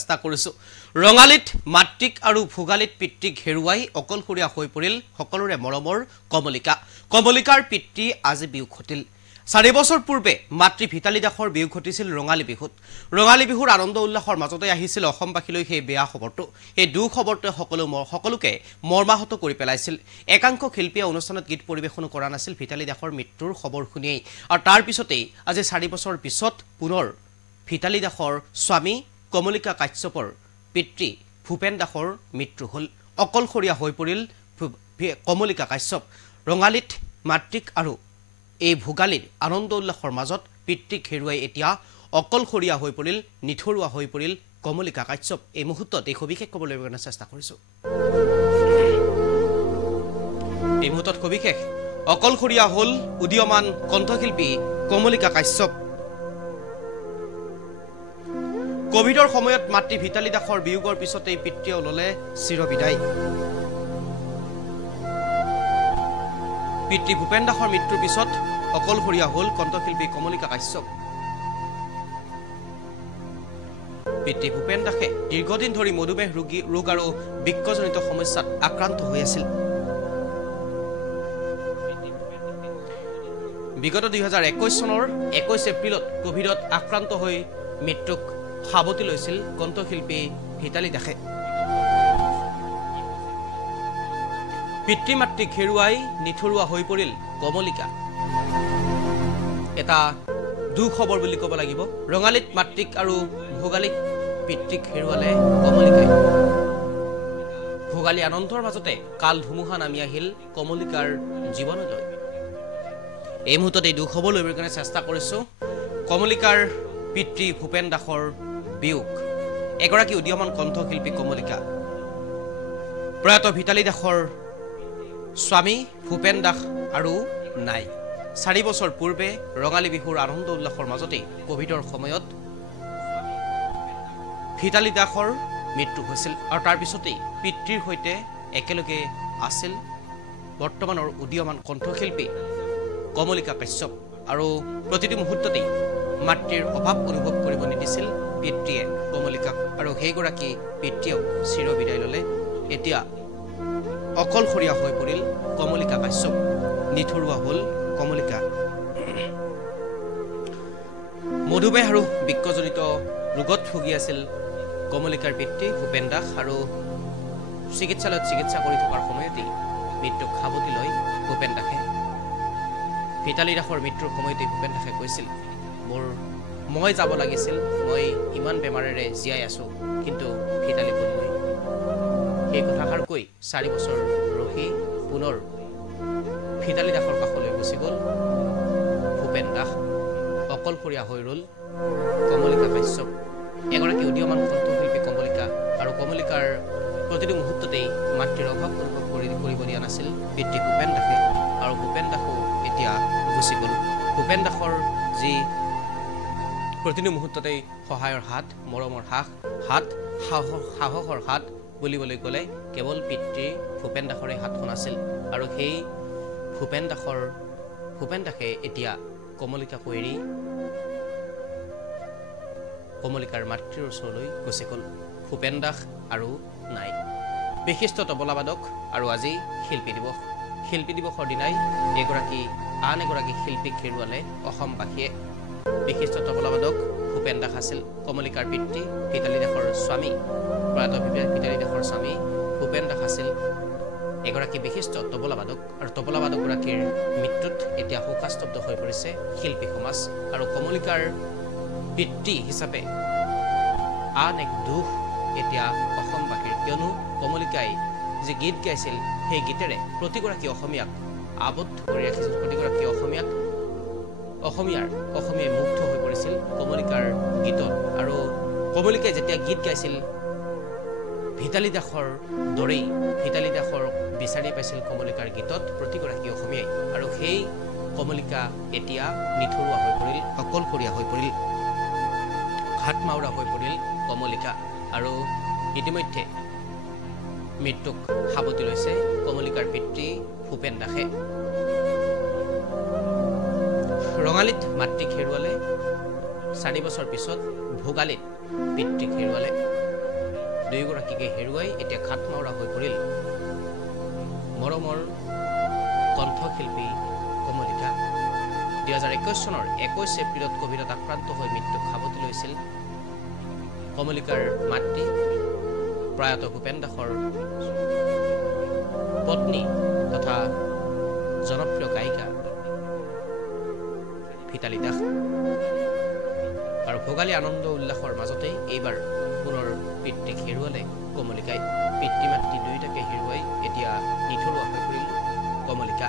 চেষ্টা কৰিছো ৰঙালীত মাতৃক আৰু ভোগালীত পিতৃক হেৰুৱাই অকলশৰীয়া হৈ পৰিল সকলোৰে মৰমৰ কমলিকাৰ পিতৃ আজি বিয়োগ ঘটিল 4 বছৰ পূৰ্বে মাতৃ ভিতালী দাসৰ বিয়োগ ঘটিছিল ৰঙালী বিহুৰ আনন্দ উল্লাসৰ মাজতে আহিছিল অসমবাসীলৈ সেই বেয়া খবৰটো এই দুখ খবৰটোৱে সকলোকে মৰ্মাহত কৰি পেলাইছিল একাংশ শিল্পীয়ে অনুষ্ঠানত গীত পৰিবেশন কৰা নাছিল ভিতালী দাসৰ মৃত্যুৰ খবৰ শুনিয়েই আৰু তাৰ পিছতেই আজি 4 বছৰ পিছত পুনৰ ভিতালী দাসৰ স্বামী কমলিকা কাশ্যপৰ পিতৃ ভূপেন দাসৰ মৃত্যু হল অকলশৰীয়া হৈ পৰিল কমলিকা কাশ্যপ ৰঙালীত মাতৃক আৰু এই ভোগালীৰ আনন্দ উল্লাসৰ মাজত পিতৃক হেৰুৱাই এতিয়া অকলশৰীয়া হৈ পৰিল নিথৰুৱা হৈ পৰিল কমলিকা কাশ্যপ এই মুহূৰ্তত এই সবিশেষ ক'বলৈ চেষ্টা কৰিছো এই মুহূৰ্তত সবিশেষ অকলশৰীয়া হল উদীয়মান কণ্ঠশিল্পী কমলিকা কাশ্যপ কোভিডৰ সময়ত মাতৃ ভিতালী দাসৰ বিয়োগৰ পিছতেই পিতৃয়ে ললে চিৰবিদায় পিতৃ ভূপেন দাসৰ মৃত্যুৰ পিছত অকলশৰীয়া হল কণ্ঠশিল্পী কমলিকা কাশ্যপ পিতৃ ভূপেন দাসে দীৰ্ঘদিন ধৰি মধুমেহ ৰোগ আৰু বৃক্কজনিত সমস্যাত আক্ৰান্ত হৈ আছিল বিগত 2021 চনৰ 21 এপ্ৰিলত কোভিডত আক্ৰান্ত হৈ মৃত্যুক সাৱটি লৈছিল কণ্ঠশিল্পী ভিতালী দাসে পিতৃ মাতৃক হেৰুৱাই নিথৰুৱা হৈ পৰিল কমলিকা এটা দুখ খবৰ বুলি ক'ব লাগিব ৰঙালীত মাতৃক আৰু ভোগালীত পিতৃক হেৰুৱালে কমলিকাই ভোগালী আনন্দৰ মাজতে কাল ধুমুহা নামি আহিল কমলিকাৰ জীৱনলৈ এই মুহূৰ্তত এই দুখ খবৰ লৈ কাৰণে চেষ্টা কৰিছো কমলিকাৰ পিতৃ ভূপেন দাসৰ বিয়োগ এগৰাকী উদীয়মান কণ্ঠশিল্পী কমলিকা প্ৰয়াত ভিতালী দাসৰ স্বামী ভূপেন দাস আৰু নাই 4 বছৰ পূৰ্বে ৰঙালী বিহুৰ আনন্দ উল্লাসৰ মাজতে কোভিডৰ সময়ত ভিতালী দাসৰ মৃত্যু হৈছিল আৰু তাৰ পিছতেই পিতৃৰ সৈতে একেলগে আছিল বৰ্তমানৰ উদীয়মান কণ্ঠশিল্পী কমলিকা কাশ্যপ আৰু প্ৰতিটো মুহূৰ্ততেই মাতৃৰ অভাৱ অনুভৱ কৰিব নিদিছিল পিতৃয়ে কমলিকাক আৰু সেইগৰাকী পিতৃয়েও চিৰবিদায় ললে এতিয়া অকলশৰীয়া হৈ পৰিল কমলিকা কাশ্যপ নিথৰুৱা হল কমলিকা মধুমেহ আৰু বৃক্কজনিত ৰোগত ভুগি আছিল কমলিকাৰ পিতৃ ভূপেন দাস আৰু চিকিৎসালয়ত চিকিৎসা কৰি থকাৰ সময়তেই মৃত্যুক সাৱটি লৈ ভূপেন দাসে ভিতালী দাসৰ মৃত্যুৰ সময়তেই ভূপেন দাসে কৈছিল মই যাব লাগিছিল মই ইমান বেমাৰেৰে জীয়াই আছো কিন্তু ভিতালী বন্ধুই এই কথাষাৰ কৈ 4 বছৰ ৰখি পুনৰ ভিতালী দাসৰ কাষলৈ গুচি গ'ল ভূপেন দাস অকলশৰীয়া হৈ ৰল কমলিকা কাশ্যপ এগৰাকী উদীয়মান কণ্ঠশিল্পী কমলিকা আৰু কমলিকাৰ প্ৰতিটো মুহূৰ্ততেই মাতৃৰ অভাৱ অনুভৱ কৰিব দিয়া নাছিল পিতৃ ভূপেন দাসে আৰু ভূপেন দাসো এতিয়া গুচি গ'ল ভূপেন দাসৰ যি প্ৰতিটো মুহূৰ্ততেই সহায়ৰ হাত মৰমৰ হাত সাহসৰ হাত বুলিবলৈ গ'লে কেৱল পিতৃ ভূপেন দাসৰে হাতখন আছিল আৰু সেই ভূপেন দাসে এতিয়া কমলিকাক এৰি কমলিকাৰ মাতৃৰ ওচৰলৈ গুচি গ'ল ভূপেন দাস আৰু নাই বিশিষ্ট তবলাবাদক আৰু আজি শিল্পী দিৱসৰ দিনাই আন এগৰাকী শিল্পীক হেৰুৱালে অসমবাসীয়ে বিশিষ্ট তবলাবাদক ভূপেন দাস আছিল কমলিকাৰ পিতৃ ভিতালী দাসৰ স্বামী প্ৰয়াত ভিতালী দাসৰ স্বামী ভূপেন দাস আছিল এগৰাকী বিশিষ্ট তবলাবাদক আৰু তবলাবাদকগৰাকীৰ মৃত্যুত এতিয়া শোকাস্তব্ধ হৈ পৰিছে শিল্পী সমাজ আৰু কমলিকাৰ পিতৃ হিচাপে আন এক দুখ এতিয়া অসমবাসীৰ কিয়নো কমলিকাই যি গীত গাইছিল সেই গীতেৰে প্ৰতিগৰাকী অসমীয়াক আবদ্ধ কৰি ৰাখিছিল প্ৰতিগৰাকী অসমীয়াই মুগ্ধ হৈ পৰিছিল কমলিকাৰ গীতত আৰু কমলিকাই যেতিয়া গীত গাইছিল ভিতালী দাসৰ দৰেই ভিতালী দাসৰ বিচাৰি পাইছিল কমলিকাৰ গীতত প্ৰতিগৰাকী অসমীয়াই আৰু সেই কমলিকা এতিয়া নিথৰুৱা হৈ পৰিল অকলশৰীয়া হৈ পৰিল ঘাটমাউৰা হৈ পৰিল কমলিকা আৰু ইতিমধ্যে মৃত্যুক সাৱটি লৈছে কমলিকাৰ পিতৃ ভূপেন দাসে ৰঙালীত মাতৃক হেৰুৱালে 4 বছৰ পিছত ভোগালীত পিতৃক হেৰুৱালে দুয়োগৰাকীকে হেৰুৱাই এতিয়া খাটমাউৰা হৈ পৰিল মৰমৰ কণ্ঠশিল্পী কমলিকা। 2021 চনৰ 21 এপ্ৰিলত কোভিডত আক্ৰান্ত হৈ মৃত্যুক সাৱটি লৈছিল কমলিকাৰ মাতৃ প্ৰয়াত ভূপেন দাসৰ পত্নী তথা জনপ্ৰিয় গায়িকা ভিতালী দাস। আৰু ভোগালী আনন্দ উল্লাসৰ মাজতেই এইবাৰ পুনৰ পিতৃক হেৰুৱালে কমলিকাই। পিতৃ মাতৃ দুয়োটাকে হেৰুৱাই এতিয়া নিথৰুৱা হৈ পৰিল কমলিকা।